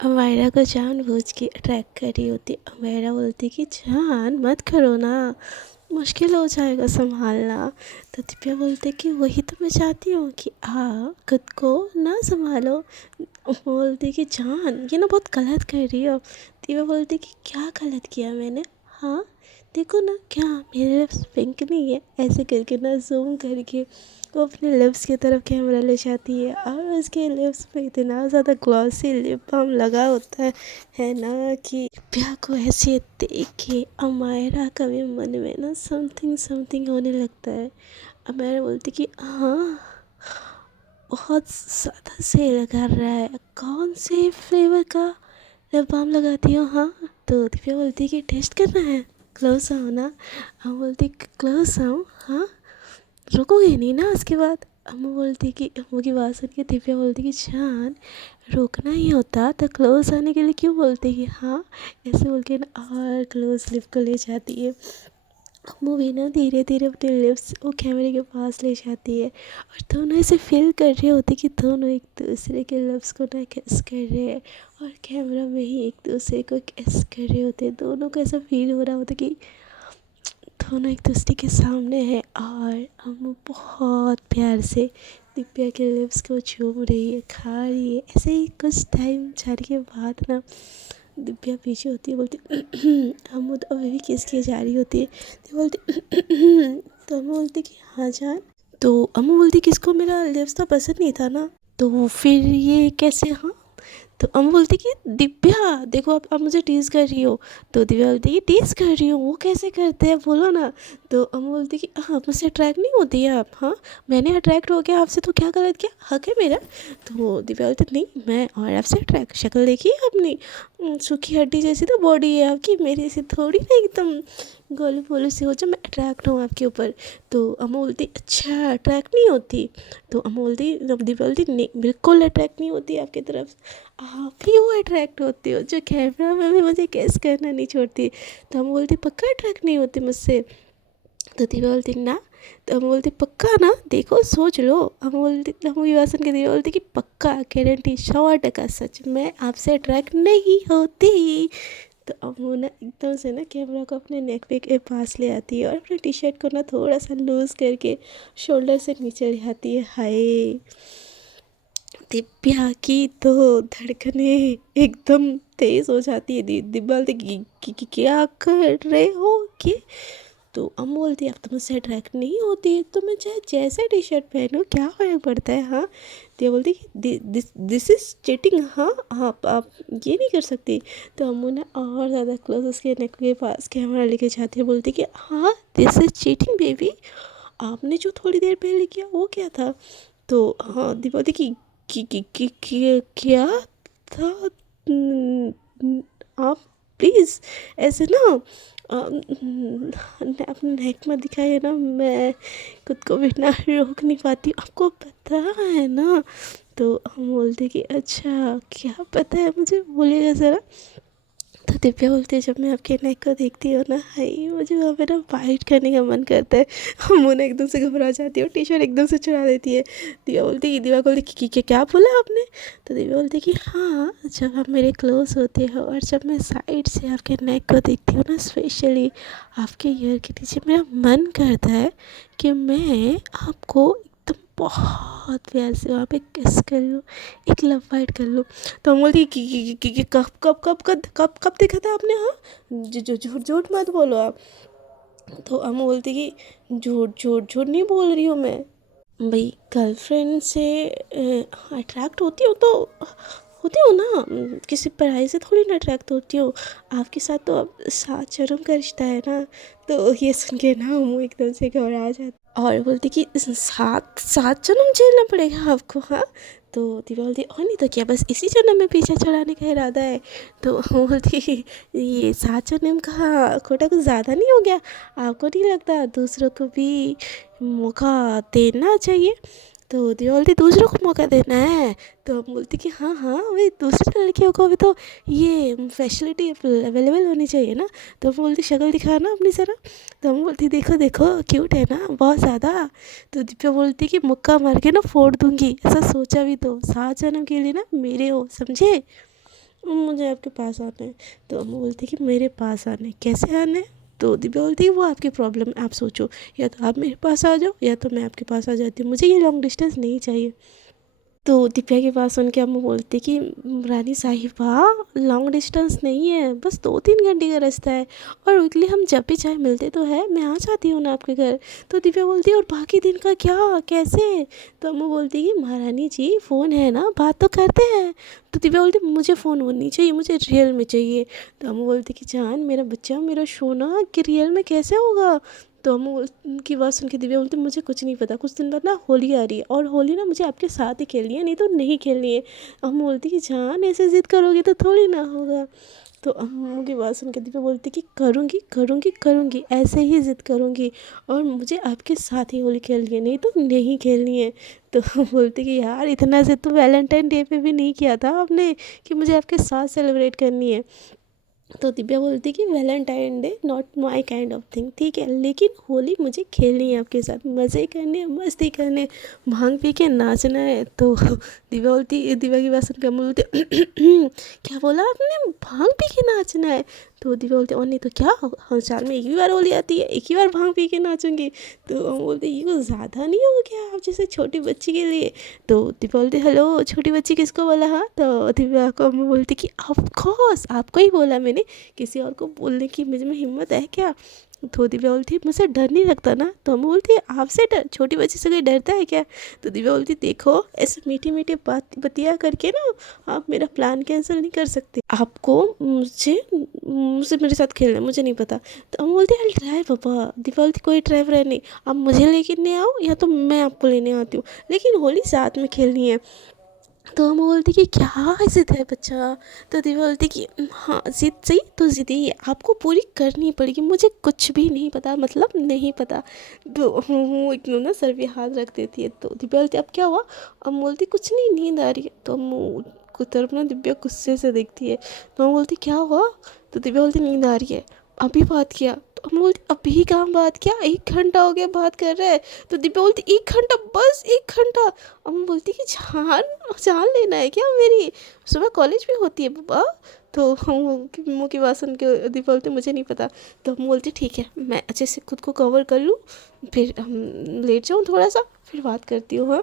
अमायरा को जानबूझ के अट्रैक्ट कर रही होती। अमायरा बोलती कि जान मत करो ना, मुश्किल हो जाएगा संभालना। तो दिव्या बोलते कि वही तो मैं चाहती हूँ कि खुद को ना संभालो। बोलती कि जान ये ना बहुत गलत कर रही हो। दिव्या बोलती कि क्या गलत किया मैंने। हाँ देखो ना, क्या मेरे लिप्स पिंक नहीं है, ऐसे करके ना जूम करके वो अपने लिप्स की तरफ कैमरा ले जाती है और उसके लिप्स पे इतना ज़्यादा ग्लॉसी लिप बाम लगा होता है ना कि दिव्या को ऐसे देख के अमायरा का भी मन में ना समथिंग समथिंग होने लगता है। अमायरा बोलती कि हाँ बहुत ज़्यादा सही लगा रहा है, कौन से फ्लेवर का लिप बाम लगाती हो। हाँ तो दिव्या बोलती है कि टेस्ट करना है, क्लोज आओ ना। हम बोलती क्लोज आओ। हाँ रुकोगे नहीं ना उसके बाद। अम्मू बोलती कि अम्मू की बात सुन के दिव्या बोलती कि जान रोकना ही होता तो क्लोज आने के लिए क्यों बोलते कि हाँ, ऐसे बोल के ना और क्लोज लिप को ले जाती है। अम्मू भी ना धीरे धीरे अपने लिप्स वो कैमरे के पास ले जाती है और दोनों ऐसे फील कर रहे होते कि दोनों एक दूसरे के लिप्स को ना किस कर रहे हैं और कैमरा में ही एक दूसरे को किस कर रहे होते। दोनों को ऐसा फील हो रहा होता कि दोनों एक दूसरे के सामने है और हम बहुत प्यार से दिव्या के लिप्स को चूम रही है, खा रही है। ऐसे ही कुछ टाइम जाने के बाद ना दिव्या पीछे होती है, बोलती हम तो अभी भी किस किए जा रही होती है। तो बोलती तो हम बोलती कि हाँ जान। तो अम्मू बोलती किसको मेरा लिप्स तो पसंद नहीं था ना, तो फिर ये कैसे। हाँ तो अम्मू बोलती कि दिव्या देखो आप मुझे टीज़ कर रही हो। तो दिव्या बोलती कि टीज़ कर रही हो, वो कैसे करते हैं बोलो ना। तो अम्मू बोलती कि हाँ मुझसे अट्रैक्ट नहीं होती है आप। हाँ मैंने अट्रैक्ट हो गया आपसे तो क्या गलत किया, हक है मेरा। तो दिव्या बोलती नहीं मैं और आपसे अट्रैक्ट, शक्ल देखी है अपनी, सूखी हड्डी जैसी तो बॉडी है आपकी, मेरी से थोड़ी ना एकदम गोलू मोलू सी हो जो मैं अट्रैक्ट हूँ आपके ऊपर। तो अम्मू बोलती अच्छा अट्रैक्ट नहीं होती। तो अम्मू बोलती दिव्या बोलती नहीं बिल्कुल अट्रैक्ट नहीं होती आपकी तरफ, आप ही वो अट्रैक्ट होती हो जो कैमरा में भी मुझे कैस करना नहीं छोड़ती। तो हम बोलती पक्का अट्रैक्ट नहीं होती मुझसे। तो दिव्या बोलती ना। तो हम बोलते पक्का ना, देखो सोच लो। हम ये बात सुन के दिव्या बोलती कि पक्का गारंटी 100% सच, मैं आपसे अट्रैक्ट नहीं होती। तो अम्मू ना एकदम से ना कैमरा को अपने नेक पे के पास ले आती है और अपने टी शर्ट को ना थोड़ा सा लूज़ करके शोल्डर से नीचे ले आती है। हाय दिव्या की तो धड़कने एकदम तेज़ हो जाती है। दिव्या बोलती क्या कर रहे हो कि। तो अम्मू बोलती है अब तो मुझसे अट्रैक्ट नहीं होती तो मैं चाहे जैसे टी शर्ट पहनूँ क्या फ़र्क पड़ता है। हाँ दिव्या बोलती दिस इज़ चीटिंग। हाँ आप ये नहीं कर सकती। तो अम्मू ने और ज़्यादा क्लोज उसके नेक के पास कैमरा लेके जाती है, बोलती कि हाँ दिस इज़ चीटिंग बेबी, आपने जो थोड़ी देर पहले किया वो क्या था। तो हाँ दिव्या बोलती क्या था। आप प्लीज़ ऐसे ना अपने नेक में दिखाइए ना, मैं खुद को बिना रोक नहीं पाती, आपको पता है ना। तो हम बोलते कि अच्छा क्या पता है मुझे, बोलिएगा ज़रा। तो दिव्या बोलती है जब मैं आपके नेक को देखती हूँ ना, हाय मुझे वहाँ पे ना बाइट करने का मन करता है। मुन्ना एकदम से घबरा जाती है और टी शर्ट एकदम से चुरा लेती है। दिव्या बोलती कि क्या बोला आपने। तो दिव्या बोलती कि हाँ जब आप मेरे क्लोज होते हो और जब मैं साइड से आपके नेक को देखती हूँ ना, स्पेशली आपके ईयर के नीचे, मेरा मन करता है कि मैं आपको एकदम बहुत प्यार से वहाँ पे किस कर लूँ, एक लव बाइट कर लूँ। तो हम बोलती कि कब कब कब कब कब कब देखा था आपने। हाँ झूठ झूठ मत बोलो आप। तो हम बोलती कि झूठ झूठ झूठ नहीं बोल रही हूँ मैं, भाई गर्लफ्रेंड से अट्रैक्ट होती हूँ तो होती हूँ ना, किसी पढ़ाई से थोड़ी ना अट्रैक्ट होती हूँ, आपके साथ तो अब 7 जन्म का रिश्ता है ना। तो ये सुन के ना मुँह एकदम से घबरा जाती और बोलती कि 7 जन्म झेलना पड़ेगा आपको। हाँ तो दिव्या बोलती और नहीं तो क्या बस इसी जन्म में पीछा छुड़ाने का इरादा है। तो वो बोलती ये 7 जन्म का खोटा कुछ ज़्यादा नहीं हो गया, आपको नहीं लगता दूसरों को भी मौका देना चाहिए। तो दिव्या बोलती दूसरों को मौका देना है। तो हम बोलते कि हाँ हाँ वही दूसरी लड़कियों को भी तो ये फैसिलिटी अवेलेबल होनी चाहिए ना। तो हम बोलती शक्ल दिखाना अपनी ज़रा। तो हम बोलती देखो देखो क्यूट है ना बहुत ज़्यादा। तो दिव्या बोलती कि मुक्का मार के ना फोड़ दूंगी, ऐसा सोचा भी तो 7 जन्म के लिए ना मेरे हो समझे। मुझे आपके पास आना है। तो अम्मू बोलती कि मेरे पास आना है, कैसे आना है? तो दिव्या बोलती है वो आपकी प्रॉब्लम है, आप सोचो, या तो आप मेरे पास आ जाओ या तो मैं आपके पास आ जाती हूँ, मुझे ये लॉन्ग डिस्टेंस नहीं चाहिए। तो दिव्या की बात सुन के अम्मू बोलती कि रानी साहिबा, लॉन्ग डिस्टेंस नहीं है, बस 2-3 घंटे का रास्ता है, और वीकली हम जब भी चाहे मिलते तो है, मैं आ जाती हूँ ना आपके घर। तो दिव्या बोलती है और बाकी दिन का क्या, कैसे? तो अम्मू बोलती कि महारानी जी फ़ोन है ना, बात तो करते हैं। तो दिव्या बोलती मुझे फ़ोन वो नहीं चाहिए, मुझे रियल में चाहिए। तो अम्मू बोलती कि जान मेरा बच्चा, मेरा सोना, कि रियल में कैसे होगा? तो अम्मू की बात सुन के दिव्या बोलती मुझे कुछ नहीं पता, कुछ दिन बाद ना होली आ रही है, और होली ना मुझे आपके साथ ही खेलनी है, नहीं तो नहीं खेलनी है। अम्मू बोलती कि जान ऐसे ज़िद करोगी तो थोड़ी ना होगा। तो अम्मू की बात सुन के दिव्या बोलती कि करूँगी करूँगी करूँगी, ऐसे ही ज़िद करूँगी, और मुझे आपके साथ ही होली खेलनी है, नहीं तो नहीं खेलनी है। तो बोलती कि यार इतना ज़िद तो वैलेंटाइन डे पे भी नहीं किया था आपने, कि मुझे आपके साथ सेलिब्रेट करनी है। तो दिव्या बोलती कि Valentine day not my kind of thing, ठीक है, लेकिन होली मुझे खेलनी है आपके साथ, मज़े करने हैं, मस्ती करने, भांग पी के नाचना है। तो दिव्या बोलती, दिव्या की बात सुन के अम्मू बोलती क्या बोला आपने, भांग पी के नाचना है? तो दिव्या बोलती और नहीं तो क्या, हर साल में एक ही बार होली आती है, एक ही बार भांग पी के नाचूंगी। तो अम्मू बोलती ये कुछ ज़्यादा नहीं हो गया आप जैसे छोटी बच्ची के लिए? तो दिव्या बोलती हेलो, छोटी बच्ची किसको बोला? हाँ, तो दिव्या को अम्मू बोलती कि ऑफ कोर्स आपको ही बोला मैंने, किसी और को बोलने की मुझ में हिम्मत है क्या? तो दिव्या बोलती मुझसे डर नहीं लगता ना? तो अम्मू बोलती है आपसे डर, छोटी बच्ची से कोई डरता है क्या? तो दिव्या बोलती देखो, ऐसे मीठी मीठी बात बतिया करके ना आप मेरा प्लान कैंसिल नहीं कर सकते, आपको मुझे मुझसे मेरे साथ खेलना है, मुझे नहीं पता। तो अम्मू बोलती आई ट्राई पापा। दिव्या बोलती कोई ड्राइवर है नहीं, आप मुझे लेके नहीं आओ या तो मैं आपको लेने आती हूँ, लेकिन होली साथ में खेलनी है। तो हम बोलते कि क्या ज़िद है बच्चा? तो दिव्या बोलती कि हाँ ज़िद सही तो ज़िद ही है, आपको पूरी करनी पड़ेगी, मुझे कुछ भी नहीं पता, मतलब नहीं पता। तो वो एकदम ना सर पे हाथ रख देती है। तो दिव्या बोलती अब क्या हुआ? हम बोलती कुछ नहीं, नींद आ रही है। तो हम को तरफ ना दिव्या गुस्से से देखती है। तो हम बोलती क्या हुआ? तो दिव्या बोलती नींद आ रही है, अभी बात किया। तो हम बोलती अभी कहाँ बात किया, 1 घंटा हो गया बात कर रहे हैं। तो दिव्या बोलती 1 घंटा, बस 1 घंटा? हम बोलती कि जान, जान लेना है क्या मेरी, सुबह कॉलेज भी होती है पापा। तो हम मुँह की बात सुन के दीपा बोलती मुझे नहीं पता। तो हम बोलते ठीक है, मैं अच्छे से खुद को कवर कर लूँ, फिर हम लेट जाऊँ थोड़ा सा, फिर बात करती हूँ। हाँ,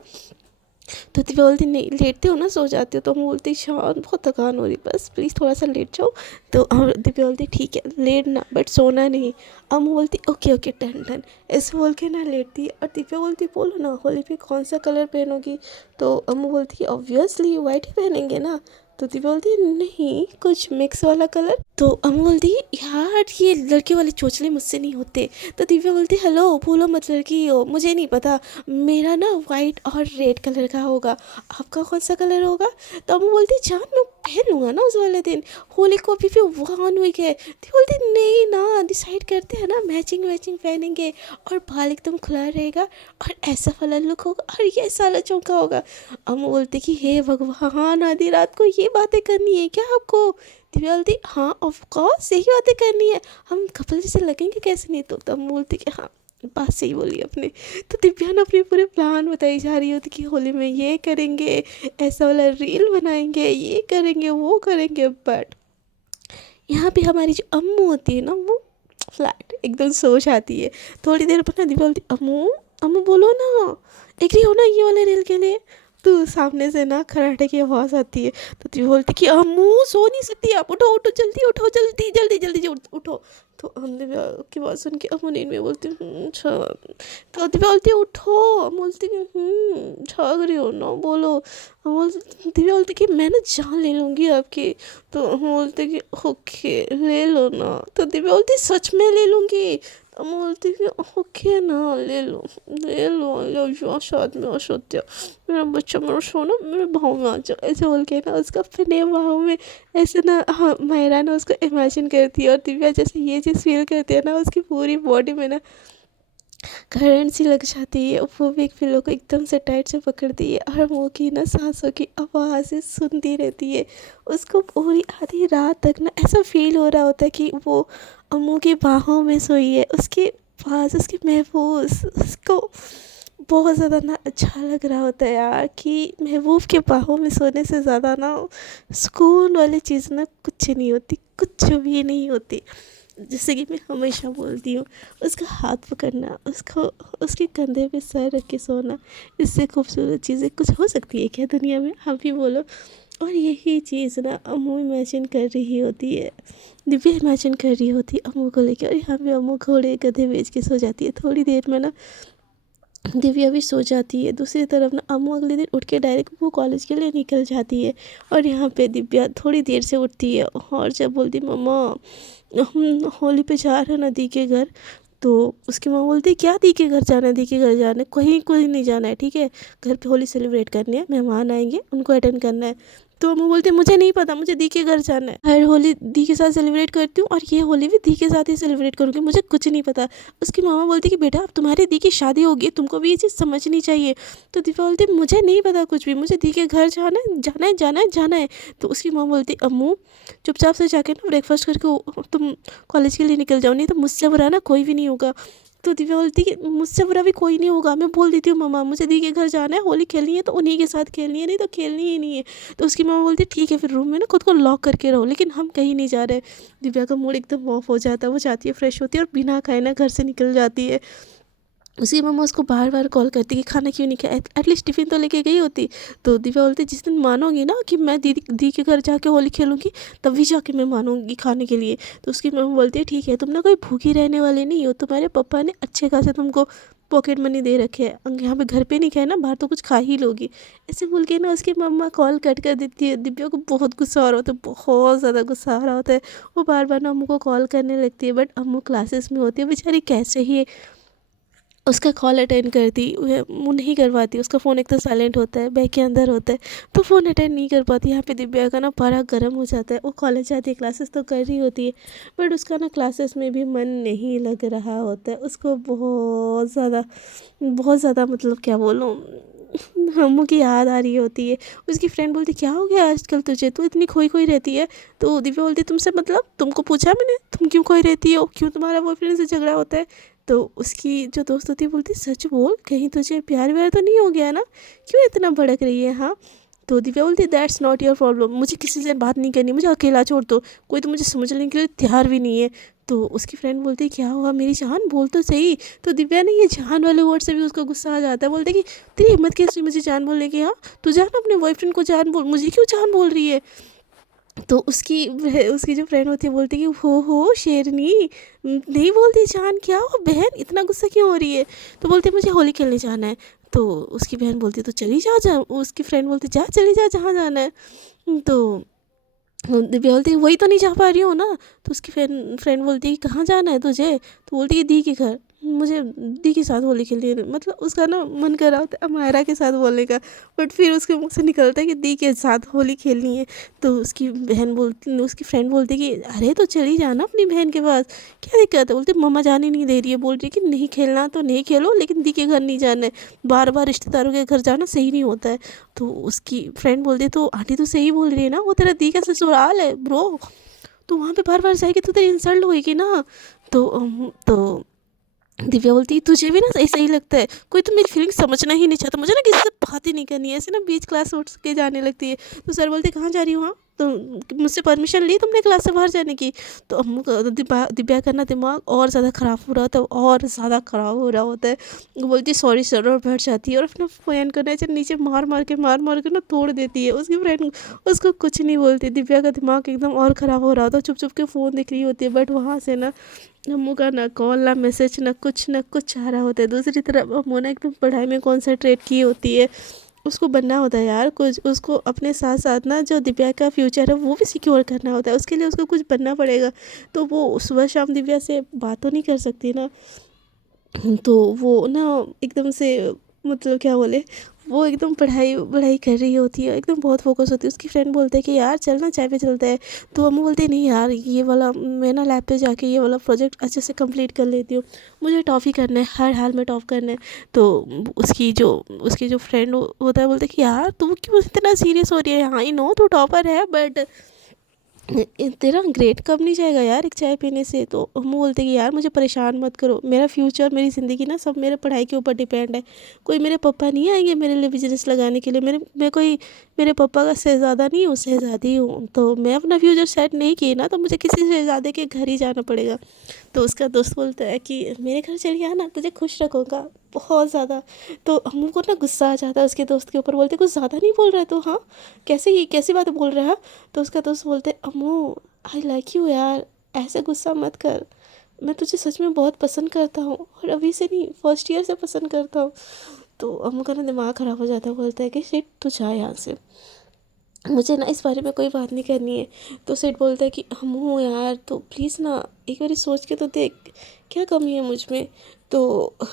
तो दिव्या बोलती नहीं लेटते हो ना, सो जाते हो। तो हम बोलती शान बहुत थकान हो रही, बस प्लीज़ थोड़ा सा लेट जाओ। तो हम दिव्या बोलती ठीक है लेटना, बट सोना नहीं। हम बोलती ओके ओके डन डन, ऐसे बोल के ना लेटती है। और दिव्या बोलती बोलो ना होली पे कौन सा कलर पहनोगी? तो अम्मू बोलती ऑब्वियसली वाइट ही पहनेंगे ना। तो दिव्या बोलती नहीं, कुछ मिक्स वाला कलर। तो अम्मू बोलती यार ये लड़के वाले चोचले मुझसे नहीं होते। तो दिव्या बोलती हेलो बोलो मत लड़की हो, मुझे नहीं पता, मेरा ना वाइट और रेड कलर का होगा, आपका कौन सा कलर होगा? तो अम्मू बोलती जान मैं पहन लूँगा ना उस वाले दिन, होली को अभी भी 1 वीक है। तो बोलती नहीं ना, डिसाइड करते हैं ना, मैचिंग मैचिंग पहनेंगे, और बाल एकदम खुला रहेगा, और ऐसा वाला लुक होगा, और ये साला चौका होगा। अम्मू बोलती कि हे भगवान, आधी रात को ये बातें करनी है क्या आपको? दिव्या बोलती हाँ ऑफ कोर्स यही बातें करनी है, हम कपल जैसे लगेंगे कैसे नहीं? तो तब बोलती कि हाँ बात सही बोली अपने। तो दिव्या ना अपने पूरे प्लान बताई जा रही होती कि होली में ये करेंगे, ऐसा वाला रील बनाएंगे, ये करेंगे वो करेंगे, बट यहाँ पे हमारी जो अम्मू होती है ना, वो फ्लैट एकदम सो जाती है। थोड़ी देर बाद ना दिव्या बोलती अम्मू, अम्मू बोलो ना, एग्री हो ना ये वाले रील के लिए? तो सामने से ना खराटे की आवाज़ आती है। तो दिव्या बोलती कि अम्मू सो नहीं सकती आप, उठो उठो जल्दी उठो, जल्दी जल्दी जल्दी उठो। तो हम दिव्या की बात सुन के अम्मू नींद में बोलती अच्छा। तो दिव्या बोलती उठो, अम्मू बोलती जाग रही हो ना, बोलो। दिव्या बोलती कि मैं ना जान ले लूँगी आपकी। तो हम बोलते कि ओके ले लो ना। तो दिव्या बोलती सच में ले लूँगी। तो हम बोलते कि ओके ना ले लो, ले लो, ले जाओ साथ में अशोत्या, मेरा बच्चा, मेरा सोना, मेरे भाव में आ जाओ, ऐसे बोल के ना उसका अपने भाव में ऐसे ना, हाँ मायरा ना उसको इमेजिन करती है, और दिव्या जैसे ये चीज़ फील करती है ना, उसकी पूरी बॉडी में ना करंट सी लग जाती है, वो भी एक पिलो को एकदम से टाइट से पकड़ती है, और मुँह की ना सांसों की आवाज़ें सुनती रहती है। उसको पूरी आधी रात तक ना ऐसा फील हो रहा होता है कि वो अम्मू की बाहों में सोई है, उसके पास उसके महबूस उसको बहुत ज़्यादा ना अच्छा लग रहा होता है यार कि महबूब के बाहों में सोने से ज़्यादा ना सुकून वाली चीज़ ना कुछ नहीं होती, कुछ भी नहीं होती। जैसे कि मैं हमेशा बोलती हूँ, उसका हाथ पकड़ना, उसको उसके कंधे पे सर रख के सोना, इससे खूबसूरत चीज़ें कुछ हो सकती है क्या दुनिया में? आप ही बोलो। और यही चीज़ ना अम्मू इमेजिन कर रही होती है, दिव्या इमेजिन कर रही होती है अम्मू को लेकर, और यहाँ पे अम्मू घोड़े गधे बेच के सो जाती है। थोड़ी देर में ना दिव्या भी सो जाती है। दूसरी तरफ ना अम्मू अगले दिन उठ के डायरेक्ट वो कॉलेज के लिए निकल जाती है, और यहाँ पे दिव्या थोड़ी देर से उठती है और जब बोलती मम्मा हम होली पे जा रहे हैं ना दी के घर, तो उसकी माँ बोलती है क्या दी के घर जाना है? दी के घर जाना है? कहीं कोई नहीं जाना है, ठीक है, घर पे होली सेलिब्रेट करनी है, मेहमान आएंगे उनको अटेंड करना है। तो अम्मू बोलती है मुझे नहीं पता, मुझे दी के घर जाना है, हर होली दी के साथ सेलिब्रेट करती हूँ और ये होली भी दी के साथ ही सेलिब्रेट करूँगी, मुझे कुछ नहीं पता। उसकी मामा बोलती कि बेटा अब तुम्हारी दी की शादी होगी, तुमको भी ये चीज़ समझनी चाहिए। तो दीपा बोलती मुझे नहीं पता कुछ भी, मुझे दी के घर जाना है, जाना है, जाना है, जाना है। तो उसकी माँ बोलती अम्मू चुपचाप से जाके ना ब्रेकफास्ट करके तुम कॉलेज के लिए निकल जाओ, नहीं तो मुझसे बुरा ना कोई भी नहीं होगा। तो दिव्या बोलती कि मुझसे बुरा भी कोई नहीं होगा, मैं बोल देती हूँ मम्मा मुझे दी के घर जाना है, होली खेलनी है तो उन्हीं के साथ खेलनी है, नहीं तो खेलनी ही नहीं है। तो उसकी मम्मा बोलती ठीक है फिर रूम में ना खुद को लॉक करके रहो, लेकिन हम कहीं नहीं जा रहे। दिव्या का मूड एकदम ऑफ हो जाता है, वो जाती है फ्रेश होती है और बिना खाए ना घर से निकल जाती है। उसकी मम्मा उसको बार बार कॉल करती कि खाना क्यों नहीं खाया, एटलीस्ट टिफ़िन तो लेके गई होती। तो दिव्या बोलती जिस दिन मानोगी ना कि मैं दीदी दी के घर जाके होली खेलूँगी, तभी जाके मैं मानूंगी खाने के लिए। तो उसकी मम्मा बोलती है ठीक है, तुम ना कोई भूखी रहने वाले नहीं हो, तुम्हारे पापा ने अच्छे खासे तुमको पॉकेट मनी दे रखे है, यहाँ पे घर पे नहीं खाए ना, बाहर तो कुछ खा ही लोगी। ऐसे बोल के ना उसकी मम्मा कॉल कट कर देती है। दिव्या को बहुत गुस्सा आ रहा होता है, बहुत ज़्यादा गुस्सा आ रहा होता है। वो बार बार ना अम्मू को कॉल करने लगती है, बट अम्मू क्लासेस में होती है, बेचारी कैसे ही उसका कॉल अटेंड करती, वो नहीं कर पाती। उसका फ़ोन एक तो साइलेंट होता है, बैग के अंदर होता है, तो फ़ोन अटेंड नहीं कर पाती। यहाँ पे दिव्या का ना पारा गर्म हो जाता है। वो कॉलेज जाती है, क्लासेस तो कर रही होती है, बट उसका ना क्लासेस में भी मन नहीं लग रहा होता है। उसको बहुत ज़्यादा मतलब क्या बोलूँ, अम्मू की याद आ रही होती है। उसकी फ्रेंड बोलती क्या हो गया आजकल तुझे, तू इतनी खोई खोई रहती है। तो दिव्या बोलती तुमसे मतलब, तुमको पूछा मैंने तुम क्यों खोई रहती हो, क्यों तुम्हारा बॉयफ्रेंड से झगड़ा होता है? तो उसकी जो दोस्त होती है बोलती सच बोल, कहीं तुझे प्यार व्यार तो नहीं हो गया ना, क्यों इतना भड़क रही है? हाँ। तो दिव्या बोलती दैट्स नॉट योर प्रॉब्लम, मुझे किसी से बात नहीं करनी, मुझे अकेला छोड़ दो, कोई तो मुझे समझने के लिए तैयार भी नहीं है। तो उसकी फ्रेंड बोलती क्या हुआ मेरी जान, बोल तो सही। तो दिव्या ने ये जान वाले वर्ड से भी उसको गुस्सा आ जाता है। बोलते कि तेरी हिम्मत कैसे मुझे जान बोलने की? हाँ तू जान अपने बॉयफ्रेंड को जान बोल, मुझे क्यों जान बोल रही है? तो उसकी जो फ्रेंड होती है बोलती कि हो शेरनी, नहीं बोलती जान, क्या हो बहन इतना गुस्सा क्यों हो रही है? तो बोलती मुझे होली खेलने जाना है। तो उसकी बहन बोलती तो चली जा, उसकी फ्रेंड बोलती जा चली जा जहाँ जाना है। तो दिव्या बोलती वही तो नहीं जा पा रही हूँ ना। तो उसकी फ्रेंड बोलती है कहाँ जाना है तुझे? तो बोलती है दी के घर, मुझे दी के साथ होली खेलनी है। मतलब उसका ना मन कर रहा होता है अमायरा के साथ बोलने का, बट फिर उसके मुँह से निकलता है कि दी के साथ होली खेलनी है। तो उसकी फ्रेंड बोलती है कि अरे तो चली जाना अपनी बहन के पास, क्या दिक्कत है? बोलती मम्मा जाने नहीं दे रही है, बोल रही है कि नहीं खेलना तो नहीं खेलो, लेकिन दी के घर नहीं जाना है, बार बार रिश्तेदारों के घर जाना सही नहीं होता है। तो उसकी फ्रेंड बोलती तो आंटी तो सही बोल रही है ना, वो तेरा दी का ससुराल है ब्रो, तो वहाँ पे बार बार जाएगी तो तेरी इंसल्ट होएगी ना। तो दिव्या बोलती तुझे भी ना ऐसा ही लगता है, कोई तो मेरी फीलिंग समझना ही नहीं चाहता, मुझे ना किसी से बात ही नहीं करनी है। ऐसे ना बीच क्लास उठ के जाने लगती है। तो सर बोलते कहाँ जा रही हो? हाँ तो मुझसे परमिशन ली तुमने क्लास से बाहर जाने की? तो अम्मू का दिव्या का ना दिमाग और ज़्यादा ख़राब हो रहा होता है, और ज़्यादा ख़राब हो रहा होता है। वो बोलती सॉरी सर और बैठ जाती है, और अपना फैन को ना ऐसे नीचे मार मार के ना तोड़ देती है। उसकी फ्रेंड उसको कुछ नहीं बोलती। दिव्या का दिमाग एकदम और ख़राब हो रहा होता है, चुप चुप के फ़ोन देख रही होती है, बट वहाँ से ना अम्मू का ना कॉल ना मैसेज ना कुछ आ रहा होता है। दूसरी तरफ अम्मू ना एकदम पढ़ाई में कॉन्सेंट्रेट की होती है। उसको बनना होता है यार कुछ, उसको अपने साथ साथ ना जो दिव्या का फ्यूचर है वो भी सिक्योर करना होता है, उसके लिए उसको कुछ बनना पड़ेगा। तो वो सुबह शाम दिव्या से बात तो नहीं कर सकती ना। तो वो ना एकदम से मतलब क्या बोले, वो एकदम पढ़ाई वढ़ाई कर रही होती है, एकदम बहुत फोकस होती है। उसकी फ्रेंड बोलते हैं कि यार चल ना चाय पे चलते हैं। तो अम्मू बोलते हैं नहीं यार ये वाला मैं ना लैब पे जाके ये वाला प्रोजेक्ट अच्छे से कंप्लीट कर लेती हूँ, मुझे टॉफ़ी करना है, हर हाल में टॉप करना है। तो उसकी जो फ्रेंड होता है बोलते हैं कि यार तू क्यों इतना सीरियस हो रही है, हाँ आई नो तू टॉपर है, बट तेरा ग्रेड कब नहीं जाएगा यार एक चाय पीने से। तो हम बोलते कि यार मुझे परेशान मत करो, मेरा फ्यूचर मेरी ज़िंदगी ना सब मेरे पढ़ाई के ऊपर डिपेंड है। कोई मेरे पापा नहीं आएंगे मेरे लिए बिजनेस लगाने के लिए। मैं कोई मेरे पापा का शहज़ादा नहीं हूँ, शहज़ादी हूँ। तो मैं अपना फ्यूचर सेट नहीं की ना, तो मुझे किसी शहज़ादे के घर ही जाना पड़ेगा। तो उसका दोस्त बोलता है कि मेरे घर चल गया ना, तुझे खुश रखूँगा बहुत ज़्यादा। तो हमको ना गुस्सा आ जाता है उसके दोस्त के ऊपर, बोलते कुछ ज़्यादा नहीं बोल रहा है तो, हाँ कैसे ही कैसी बात बोल रहा है। तो उसका दोस्त बोलते अम्मू आई लाइक यू यार, ऐसे गुस्सा मत कर, मैं तुझे सच में बहुत पसंद करता हूँ, और अभी से नहीं फर्स्ट ईयर से पसंद करता हूँ। तो अम्मू का ना दिमाग ख़राब हो जाता है, बोलता है कि शिट तू जा यहाँ से, मुझे ना इस बारे में कोई बात नहीं करनी है। तो सेठ बोलता है कि अम्मू यार तो प्लीज़ ना एक बारी सोच के तो देख, क्या कमी है मुझ में। तो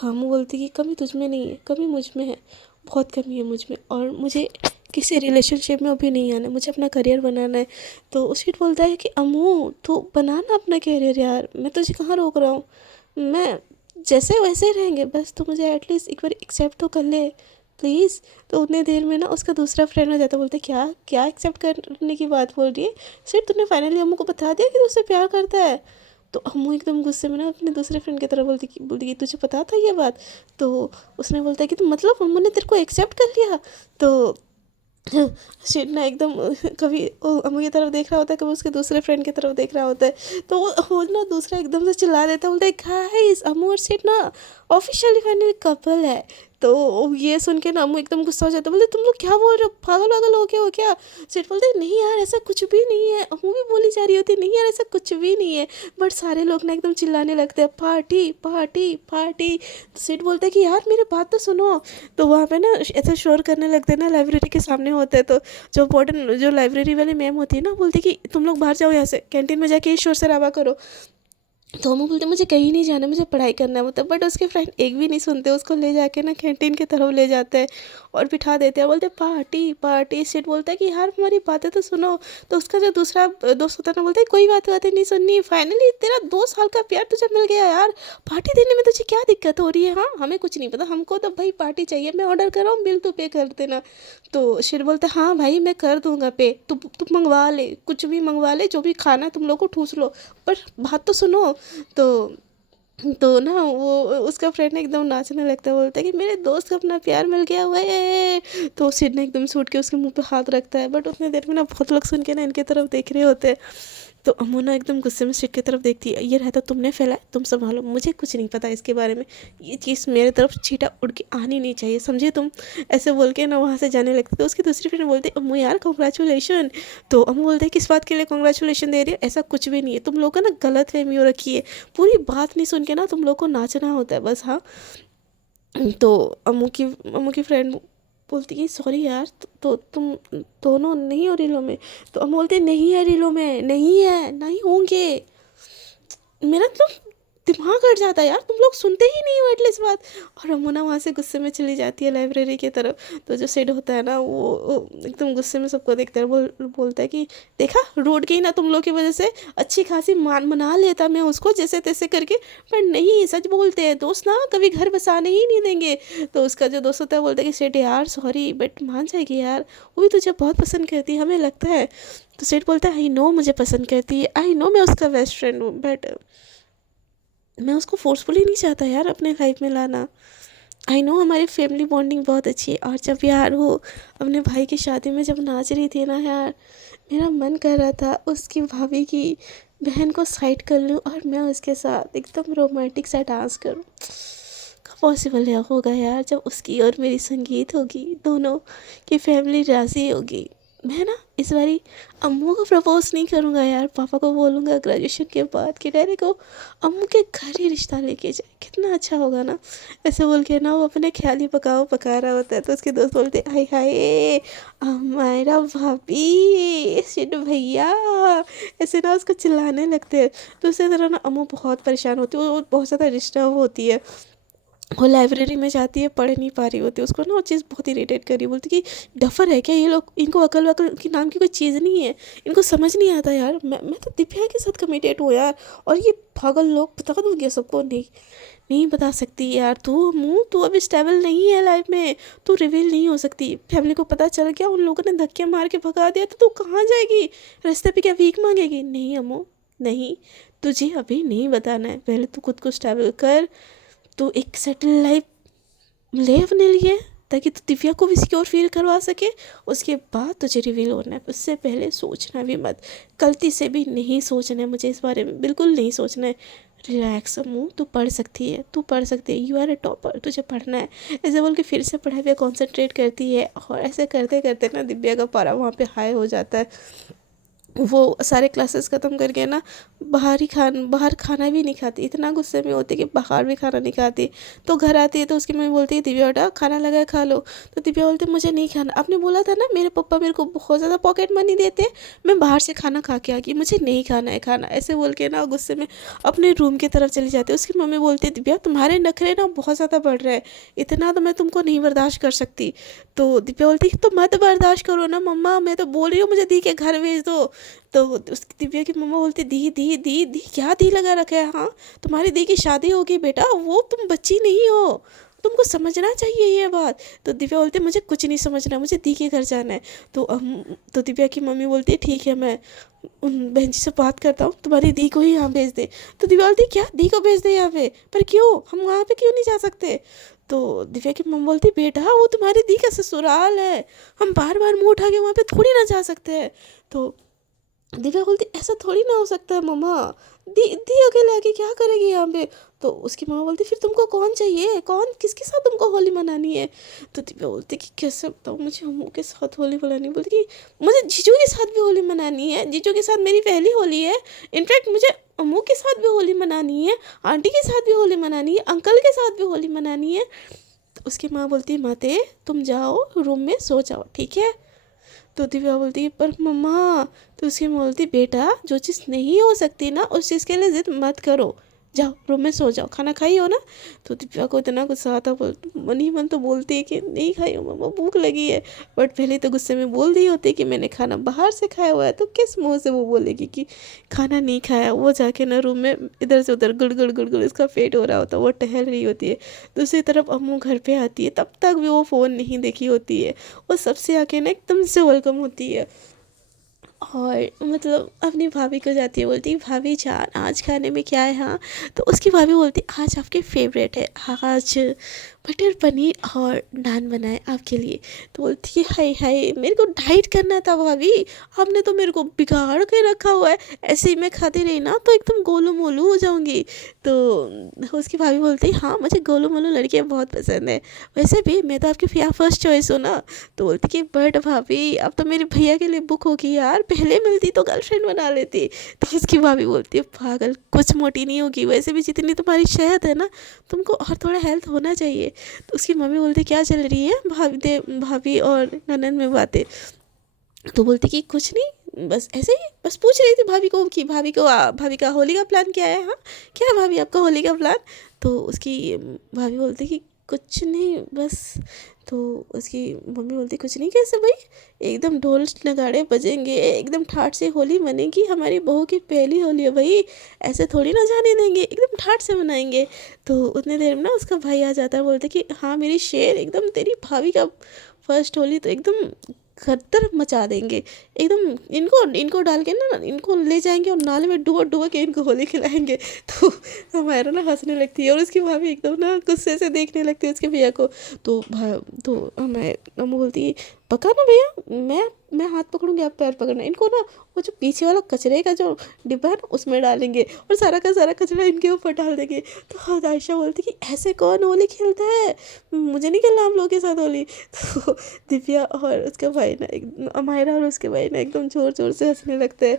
अम्मू बोलती कि कमी तुझ में नहीं है, कमी मुझ में है, बहुत कमी है मुझ में, और मुझे किसी रिलेशनशिप में अभी नहीं आना, मुझे अपना करियर बनाना है। तो सेठ बोलता है कि अम्मू तू बना ना अपना करियर यार, मैं तुझे कहाँ रोक रहा हूँ, मैं जैसे वैसे रहेंगे, बस तू मुझे एटलीस्ट एक बार एक्सेप्ट तो कर ले प्लीज़। तो उतने देर में ना उसका दूसरा फ्रेंड आ जाता है, बोलते क्या क्या एक्सेप्ट करने की बात बोल रही है, सिर्फ तूने फाइनली अम्मू को बता दिया कि तू उससे प्यार करता है। तो अम्मू एकदम गुस्से में ना अपने दूसरे फ्रेंड की तरफ बोलती कि तुझे पता था ये बात। तो उसने बोलता है कि तो मतलब अम्मू ने तेरे को एक्सेप्ट कर लिया। तो शिट ना एकदम कभी वो अम्मू की तरफ देख रहा होता है, कभी उसके दूसरे फ्रेंड की तरफ देख रहा होता है। तो वो ना दूसरा एकदम से चिल्ला देता है, बोलता है गाइस अम्मू और शिट ना ऑफिशियली फाइनली कपल है। तो ये सुन के ना अम्मू एकदम गुस्सा हो जाता है, बोलते तुम लोग क्या बोल रहे हो, पागल वागल हो गया हो क्या। शिट बोलते हैं नहीं यार ऐसा कुछ भी नहीं है। अम्मू भी बोली जा रही होती नहीं यार ऐसा कुछ भी नहीं है। बट सारे लोग ना एकदम चिल्लाने लगते हैं पार्टी पार्टी पार्टी। तो सिट बोलते हैं कि यार मेरी बात तो सुनो। तो वहाँ पे ना ऐसा शोर करने लगते हैं ना, लाइब्रेरी के सामने होते हैं। तो जो वार्डन जो लाइब्रेरी वाली मैम होती है ना, बोलती कि तुम लोग बाहर जाओ यहाँ से, कैंटीन में जाके शोर शराबा करो। तो हम बोलते मुझे कहीं नहीं जाना, मुझे पढ़ाई करना है मतलब। बट उसके फ्रेंड एक भी नहीं सुनते, उसको ले जाके ना कैंटीन की तरफ ले जाते हैं और बिठा देते हैं, बोलते पार्टी पार्टी। सिट बोलता है कि यार हमारी बातें तो सुनो। तो उसका जो दूसरा दोस्त होता है ना, बोलता है कोई बातें नहीं सुननी, फाइनली तेरा 2 साल का प्यार तुझे मिल गया यार, पार्टी देने में तुझे क्या दिक्कत हो रही है। हाँ हमें कुछ नहीं पता, हमको तो भाई पार्टी चाहिए, मैं ऑर्डर कर रहा हूँ बिल तू पे कर देना। तो शिर बोलता है हाँ भाई मैं कर दूंगा पे, तू मंगवा ले, कुछ भी मंगवा ले, जो भी खाना है तुम लोग को ठूस लो, पर बात तो सुनो। तो ना वो उसका फ्रेंड एकदम नाचने लगता है, बोलता है कि मेरे दोस्त को अपना प्यार मिल गया हुआ है। तो सिड ने एकदम सूट के उसके मुंह पे हाथ रखता है। बट उतने देर में ना बहुत लोग सुन के ना इनके तरफ देख रहे होते हैं। तो अमू ना एकदम गुस्से में सिड की तरफ देखती है, ये रहता तुमने फैलाया, तुम संभालो, मुझे कुछ नहीं पता इसके बारे में, ये चीज़ मेरे तरफ छीटा उड़ के आनी नहीं चाहिए, समझे तुम। ऐसे बोल के ना वहाँ से जाने लगती। तो उसकी दूसरी फ्रेंड बोलती अम्मू यार कॉन्ग्रेचुलेशन। तो अम्मू बोलते किस बात के लिए कॉन्ग्रेचुलेशन दे रही है, ऐसा कुछ भी नहीं है, तुम लोग का ना गलत फहमी हो रखी है, पूरी बात नहीं सुन के ना तुम लोग को नाचना होता है बस। हाँ तो अम्मू की फ्रेंड बोलती कि सॉरी यार, तो तुम दोनों नहीं हो रीलों में। तो अम्मू बोलते नहीं है रीलों में, नहीं है, नहीं होंगे। मेरा तो दिमाग हट जाता है यार, तुम लोग सुनते ही नहीं हो एटलीस्ट बात। और अमुना वहाँ से गुस्से में चली जाती है लाइब्रेरी की तरफ। तो जो सेड होता है ना वो एकदम गुस्से में सबको देखता है, बोलता है कि देखा रूठ गई ना तुम लोग की वजह से, अच्छी खासी मना लेता मैं उसको जैसे तैसे करके, पर नहीं, सच बोलते हैं दोस्त ना कभी घर बसाने ही नहीं देंगे। तो उसका जो दोस्त होता है बोलता है कि सेठ यार सॉरी, बट मान जाएगी यार, वो भी तुझे बहुत पसंद करती है हमें लगता है। तो सेठ बोलता है आई नो मुझे पसंद करती है, आई नो मैं उसका बेस्ट फ्रेंड हूँ, बट मैं उसको फोर्सफुली नहीं चाहता यार अपने लाइफ में लाना। आई नो हमारी फैमिली बॉन्डिंग बहुत अच्छी है, और जब यार वो अपने भाई की शादी में जब नाच रही थी ना यार, मेरा मन कर रहा था उसकी भाभी की बहन को साइड कर लूँ और मैं उसके साथ एकदम रोमांटिक सा डांस करूँ। कब पॉसिबल है होगा यार, जब उसकी और मेरी संगीत होगी, दोनों की फैमिली राज़ी होगी। मैं ना इस बारी अम्मू को प्रपोज नहीं करूँगा यार, पापा को बोलूँगा ग्रेजुएशन के बाद कि डैडी को अम्मू के घर ही रिश्ता लेके जाए, कितना अच्छा होगा ना। ऐसे बोल के ना वो अपने ख्याल ही पका रहा होता है। तो उसके दोस्त बोलते हाय हाय हमारा भाभी शिट भैया, ऐसे ना उसको चिल्लाने लगते हैं। तो उसी तरह ना अम्मू बहुत परेशान होती है, वो बहुत ज़्यादा डिस्टर्ब होती है। वो लाइब्रेरी में जाती है, पढ़ नहीं पा रही होती, उसको ना वो चीज़ बहुत इरिटेट कर रही, बोलती कि डफर है क्या ये लोग, इनको अकल वकल की नाम की कोई चीज़ नहीं है, इनको समझ नहीं आता यार। मैं तो दिव्या के साथ कमिटेड हूँ यार, और ये पागल लोग बता दूँगी सबको। नहीं, नहीं बता सकती यार, तू अब स्टेबल नहीं है लाइफ में, तू रिवील नहीं हो सकती। फैमिली को पता चल गया, उन लोगों ने धक्के मार के भगा दिया, तो तू कहाँ जाएगी, रास्ते पे क्या भीख मांगेगी? नहीं अम्मू, नहीं, तुझे अभी नहीं बताना है, पहले तू खुद को स्टेबल कर, तू एक सेटल लाइफ ले अपने लिए, ताकि तू दिव्या को भी सिक्योर फील करवा सके। उसके बाद तुझे रिवील होना है, उससे पहले सोचना भी मत, गलती से भी नहीं सोचना है मुझे इस बारे में, बिल्कुल नहीं सोचना है। रिलैक्स अम्मू, तू पढ़ सकती है, तू पढ़ सकती है, यू आर अ टॉपर, तुझे पढ़ना है। ऐसे बोल के फिर से पढ़ाई पे कॉन्सेंट्रेट करती है, और ऐसे करते करते ना दिव्या का पारा वहाँ पे हाई हो जाता है। वो सारे क्लासेस ख़त्म करके ना बाहर खाना भी नहीं खाती, इतना गुस्से में होती कि बाहर भी खाना नहीं खाती। तो घर आती है तो उसकी मम्मी बोलती है, दिव्या बेटा खाना लगा है, खा लो। तो दिव्या बोलती है, मुझे नहीं खाना, आपने बोला था ना मेरे पापा मेरे को बहुत ज़्यादा पॉकेट मनी देते हैं, मैं बाहर से खाना खा के आ गई, मुझे नहीं खाना है खाना। ऐसे बोल के ना गुस्से में अपने रूम की तरफ चली जाती है। उसकी मम्मी बोलती है, दिव्या तुम्हारे नखरे ना बहुत ज़्यादा बढ़ रहे हैं, इतना तो मैं तुमको नहीं बर्दाश्त कर सकती। तो दिव्या बोलती है, तो मत बर्दाश्त करो ना मम्मा, मैं तो बोल रही हूँ मुझे दी के घर भेज दो। तो उसकी दिव्या की मम्मा बोलती, दी दी दी दी क्या दी लगा रखा है, हाँ तुम्हारी दी की शादी होगी बेटा, वो तुम बच्ची नहीं हो, तुमको समझना चाहिए ये बात। तो दिव्या बोलती है, मुझे कुछ नहीं समझना, मुझे दी के घर जाना है। तो दिव्या की मम्मी बोलती है, ठीक है मैं उन बहन जी से बात करता हूँ, तुम्हारी दी को ही यहाँ भेज दे। तो दिव्या बोलती है, क्या दी को भेज दे यहाँ पे, पर क्यों, हम वहाँ पे क्यों नहीं जा सकते? तो दिव्या की मम्मी बोलती, बेटा वो तुम्हारी दी का ससुराल है, हम बार बार मुँह उठा के वहाँ पे थोड़ी ना जा सकते हैं। तो दिव्या बोलती, ऐसा थोड़ी ना हो सकता है मम्मा, दी दी अकेले आके क्या करेगी यहाँ पे? तो उसकी माँ बोलती, फिर तुमको कौन चाहिए, कौन किसके साथ तुमको होली मनानी है? तो दिव्या बोलती कि कैसे बताऊँ, मुझे अम्मू के साथ होली मनानी है। बोलती कि मुझे जीजू के साथ भी होली मनानी है, जीजू के साथ मेरी पहली होली है, इनफैक्ट मुझे अम्मू के साथ भी होली मनानी है, आंटी के साथ भी होली मनानी है, अंकल के साथ भी होली मनानी है। तो उसकी माँ बोलती, माते तुम जाओ रूम में सो जाओ, ठीक है? तो दिव्या बोलती है, पर मम्मा। तो उसकी माँ बोलती, बेटा जो चीज़ नहीं हो सकती ना उस चीज़ के लिए ज़िद मत करो, जाओ रूम में सो जाओ, खाना खाई हो ना? तो दिव्या को इतना गुस्सा आता, मन ही मन तो बोलती है कि नहीं खाई हो मम्मा, भूख लगी है। बट पहले तो गुस्से में बोल दी होती कि मैंने खाना बाहर से खाया हुआ है, तो किस मुंह से वो बोलेगी कि खाना नहीं खाया? वो जाके ना रूम में इधर से उधर गुड़ गुड़ गुड़ गुड़ इसका पेट हो रहा होता है, वो टहल रही होती है। दूसरी तरफ अम्मू घर पे आती है, तब तक भी वो फ़ोन नहीं देखी होती है, वो सबसे आके ना एकदम से वेलकम होती है, और मतलब अपनी भाभी को जाती है, बोलती है, भाभी जान आज खाने में क्या है? हाँ। तो उसकी भाभी बोलती है, आज आपके फेवरेट है, आज बटर पनीर और नान बनाए आपके लिए। तो बोलती है, हाय हाय मेरे को डाइट करना था भाभी, आपने तो मेरे को बिगाड़ के रखा हुआ है, ऐसे ही मैं खाती रही ना तो एकदम गोलू मोलू हो जाऊंगी। तो उसकी भाभी बोलती है, हाँ मुझे गोलू मोलू लड़कियाँ बहुत पसंद है, वैसे भी मैं तो आपकी फर्स्ट चॉइस हूँ ना। तो बोलती कि बट भाभी अब तो मेरे भैया के लिए बुक होगी यार, पहले मिलती तो गर्लफ्रेंड बना लेती। तो उसकी भाभी बोलती है, पागल कुछ मोटी नहीं होगी, वैसे भी जितनी तुम्हारी सेहत है ना, तुमको और थोड़ा हेल्थ होना चाहिए। तो उसकी मम्मी बोलती, क्या चल रही है भाभी और ननद में बातें? तो बोलती कि कुछ नहीं, बस ऐसे ही बस पूछ रही थी भाभी को कि भाभी का होली का प्लान क्या है, हाँ क्या है भाभी आपका होली का प्लान? तो उसकी भाभी बोलती कि कुछ नहीं बस। तो उसकी मम्मी बोलती, कुछ नहीं कैसे भाई, एकदम ढोल नगाड़े बजेंगे, एकदम ठाट से होली मनेगी, हमारी बहू की पहली होली है भाई, ऐसे थोड़ी ना जाने देंगे, एकदम ठाट से मनाएंगे। तो उतने देर में ना उसका भाई आ जाता है, बोलते कि हाँ मेरी शेर, एकदम तेरी भाभी का फर्स्ट होली तो एकदम खतर मचा देंगे, एकदम इनको इनको डाल के ना इनको ले जाएंगे और नाले में डुबो डुबो के इनको होली खिलाएंगे। तो हमारा ना हंसने लगती है, और उसकी भाभी एकदम ना गुस्से से देखने लगती है उसके भैया को। तो हमें अम्मू बोलती है, पका ना भैया, मैं हाथ पकड़ूंगी आप पैर पकड़ना, इनको ना वो जो पीछे वाला कचरे का जो डिब्बा है ना उसमें डालेंगे, और सारा का सारा कचरा इनके ऊपर डाल देंगे। तो आयशा बोलती कि ऐसे कौन होली खेलता है, मुझे नहीं खेलना हम लोग के साथ होली। तो दिव्या और उसके भाई ना एक अमायरा और उसके भाई ना एकदम ज़ोर ज़ोर से हंसने लगते हैं।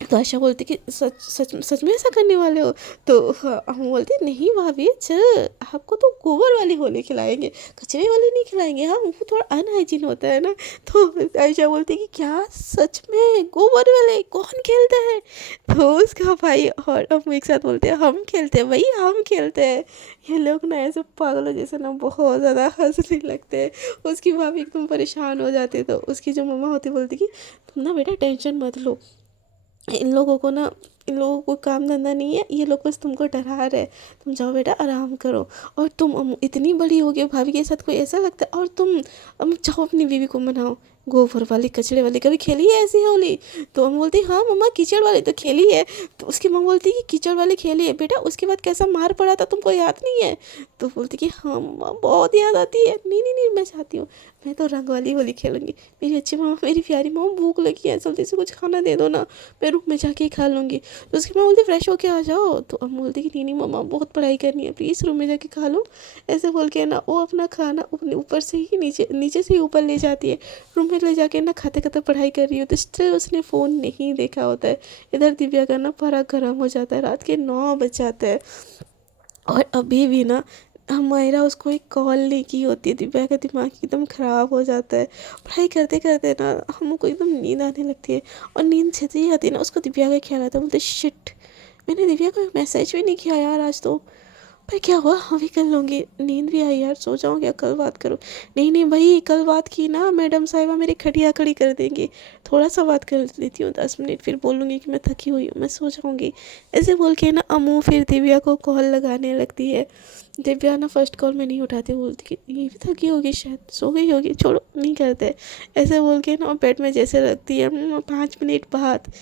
तो आशा बोलती कि सच सच सच में ऐसा करने वाले हो? तो हम बोलते नहीं भाभी, चल आपको तो गोबर वाली होली खिलाएंगे, कचरे वाली नहीं खिलाएंगे, हाँ वो थोड़ा अनहाइजीन होता है ना। तो आयशा बोलती कि क्या सच में गोबर वाले कौन खेलता है? तो उसका भाई और हम एक साथ बोलते हैं हम खेलते हैं भाई, हम खेलते हैं। ये लोग ना ऐसे पागलों जैसे ना बहुत ज़्यादा हंसने लगते हैं। उसकी भाभी एकदम परेशान हो जाती है। तो उसकी जो मम्मा होती बोलती कि तुम ना बेटा टेंशन मत लो, इन लोगों को ना, इन लोगों को काम धंधा नहीं है, ये लोग बस तुमको डरा रहे हैं, तुम जाओ बेटा आराम करो। और तुम इतनी बड़ी हो गई, भाभी के साथ कोई ऐसा लगता है, और तुम जाओ अपनी बीवी को मनाओ। गोबर वाली कचड़े वाली कभी खेली है ऐसी होली? तो हम बोलते हाँ मम्मा कीचड़ वाली तो खेली है। तो उसकी मम्मा बोलती कि कीचड़ वाली खेली है बेटा, उसके बाद कैसा मार पड़ा था तुमको याद नहीं है? तो बोलती कि हाँ मम्मा बहुत याद आती है, नहीं नहीं नहीं मैं चाहती हूँ, मैं तो रंग वाली होली खेलूंगी। मेरी अच्छी मम्मा, मेरी प्यारी मम्मा भूख लगी है, जल्दी से कुछ खाना दे दो ना, मैं रूम में जाके ही खा लूँगी। तो उसकी माँ बोलती फ्रेश होके आ जाओ। तो हम बोलते कि नहीं नहीं मम्मा बहुत पढ़ाई करनी है, प्लीज़ रूम में जाके खा लो। ऐसे बोल के ना वो अपना खाना अपने ऊपर से ही नीचे, नीचे से ही ऊपर ले जाती है। रूम में ले जाके ना खाते खाते पढ़ाई कर रही होती है, स्टिल उसने फ़ोन नहीं देखा होता है। इधर दिव्या का ना पारा गर्म हो जाता है, रात के 9 बज जाते हैं। और अभी भी ना हमारा उसको एक कॉल नहीं की होती है। दिव्या का दिमाग एकदम ख़राब हो जाता है। पढ़ाई करते करते ना हमको एकदम नींद आने लगती है। और नींद जैसे ही आती है ना उसको दिव्या का ख्याल आता है, बोलते शिट मैंने दिव्या को मैसेज भी नहीं किया यार आज तो। पर क्या हुआ, अभी कर लूँगी, नींद भी आई यार, सो जाऊँ क्या, कल बात करूँ? नहीं नहीं भाई कल बात की ना मैडम साहिबा मेरी खटिया खड़ी कर देंगी। थोड़ा सा बात कर लेती हूँ 10 मिनट, फिर बोलूँगी कि मैं थकी हुई हूँ, मैं सो जाऊँगी। ऐसे बोल के ना अमू फिर दिव्या को कॉल लगाने लगती है। दिव्या ना फर्स्ट कॉल में नहीं उठाती, बोलती कि ये भी थकी होगी शायद, सो गई होगी, छोड़ो नहीं करते। ऐसे बोल के ना बेड में जैसे रखती है। 5 मिनट बाद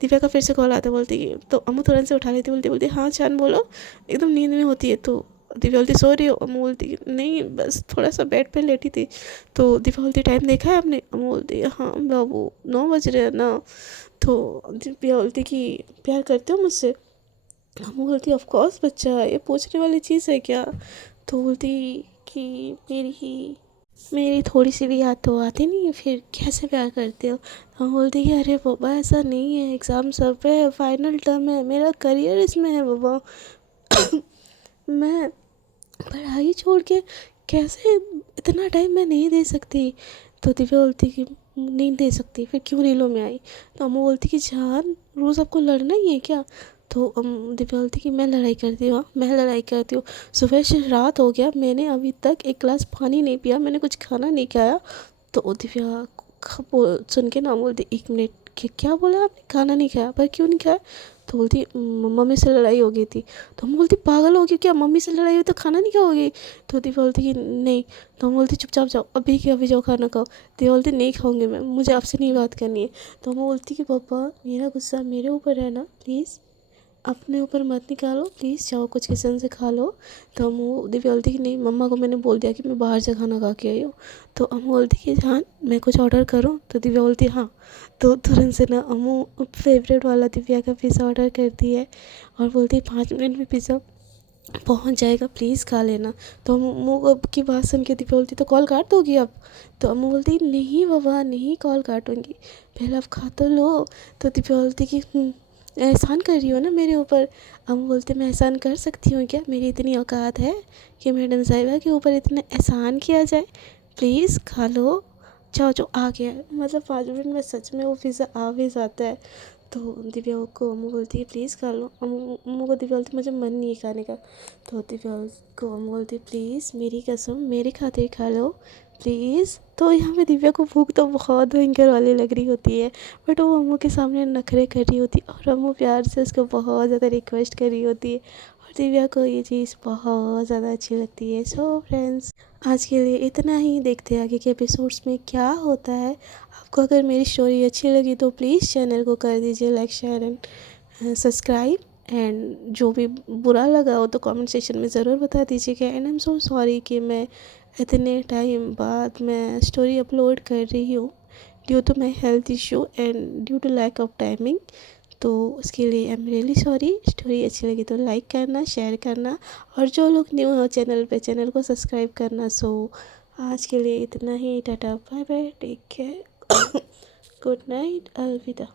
दिव्या का फिर से कॉल आता है, बोलती कि तो अम्मू तुरंत से उठा लेती, बोलती बोलती हाँ चांद बोलो, एकदम नींद में होती है। तो दिव्या बोलती सो रही हो? अम्मू बोलती कि नहीं बस थोड़ा सा बेड पे लेटी थी। तो दिव्या बोलती टाइम देखा है आपने? अम्मू बोलती हाँ बाबू 9 बज रहे हैं ना। तो दिव्या बोलती कि प्यार करते हो मुझसे? अम्मू बोलती ऑफ कोर्स बच्चा, ये पूछने वाली चीज़ है क्या? तो बोलती कि मेरी थोड़ी सी भी याद तो आती नहीं है, फिर कैसे प्यार करते हो? हम बोलते कि अरे पापा ऐसा नहीं है, एग्ज़ाम सब पे है, फाइनल टर्म है, मेरा करियर इसमें है पापा। मैं पढ़ाई छोड़ के कैसे इतना टाइम मैं नहीं दे सकती। तो दिव्या बोलती कि नहीं दे सकती, फिर क्यों रीलों में आई? तो अम्मू बोलती कि जान रोज़ आपको लड़ना ही है क्या? तो दिव्या बोलती कि मैं लड़ाई करती हूँ, हाँ, मैं लड़ाई करती हूँ। सुबह से रात हो गया, मैंने अभी तक एक गिलास पानी नहीं पिया, मैंने कुछ खाना नहीं खाया। तो दिव्या सुन के ना बोलती 1 मिनट, क्या बोला आपने, खाना नहीं खाया? पर क्यों नहीं खाया? तो बोलती मम्मी से लड़ाई हो गई थी। तो हम बोलती पागल हो गई क्या, मम्मी से लड़ाई हुई तो खाना नहीं खाओगी? तो दिव्या बोलती कि नहीं। तो हम बोलती चुपचाप जाओ अभी के अभी जाओ खाना खाओ। दिव्या बोलती नहीं खाऊंगी मैं, मुझे आपसे नहीं बात करनी है। तो हम बोलती कि पापा मेरा गुस्सा मेरे ऊपर है ना, प्लीज़ अपने ऊपर मत निकालो, प्लीज़ जाओ कुछ किचन से खा लो। तो हम दिव्या बोलती कि नहीं मम्मा को मैंने बोल दिया कि मैं बाहर से खाना खा के आई हूँ। तो अम्मू बोलती कि हाँ मैं कुछ ऑर्डर करूँ? तो दिव्या बोलती हाँ। तो तुरंत से ना अम्मू फेवरेट वाला दिव्या का पिज़्ज़ा ऑर्डर करती है और बोलती है 5 मिनट में पिज़्ज़ा पहुंच जाएगा, प्लीज़ खा लेना। तो अम्मू अब की बात सुन के दिव्या बोलती तो कॉल काट दोगी अब? तो अम्मू बोलती नहीं बाबा नहीं कॉल काटूंगी, पहले आप खा तो लो। तो दिव्या बोलती कि एहसान कर रही हो ना मेरे ऊपर? अम्मू बोलते मैं एहसान कर सकती हूँ क्या, मेरी इतनी औकात है कि मैडम साहिबा के ऊपर इतना एहसान किया जाए? प्लीज़ खा लो, जाओ जो आ गया है। मतलब 5 मिनट में सच में वो पिज़्ज़ा आ भी जाता है। तो दिव्या को अम्मू बोलती है प्लीज़ खा लो। अम्मू अम्मू को दिव्या बोलती मुझे मन नहीं है खाने का। तो दिव्या को अम्मू बोलती प्लीज़ मेरी कसम मेरी खातिर खा लो प्लीज़। तो यहाँ पे दिव्या को भूख तो बहुत भयंकर वाली लग रही होती है, बट वो अम्मू के सामने नखरे कर रही होती है और अम्मू प्यार से उसको बहुत ज़्यादा रिक्वेस्ट कर रही होती है और दिव्या को ये चीज़ बहुत ज़्यादा अच्छी लगती है। सो फ्रेंड्स आज के लिए इतना ही, देखते हैं आगे के एपिसोड्स में क्या होता है। आपको अगर मेरी स्टोरी अच्छी लगी तो प्लीज़ चैनल को कर दीजिए like share and subscribe. And जो भी बुरा लगा हो तो कमेंट सेक्शन में ज़रूर बता दीजिएगा। And I am so sorry कि मैं इतने टाइम बाद मैं स्टोरी अपलोड कर रही हूँ due to my health issue and due to lack of timing. तो उसके लिए I am really sorry. Story अच्छी लगी तो लाइक करना, शेयर करना और जो लोग न्यू हो चैनल पे चैनल को सब्सक्राइब करना। सो आज के लिए इतना ही, tata bye bye, take care, good night, अलविदा।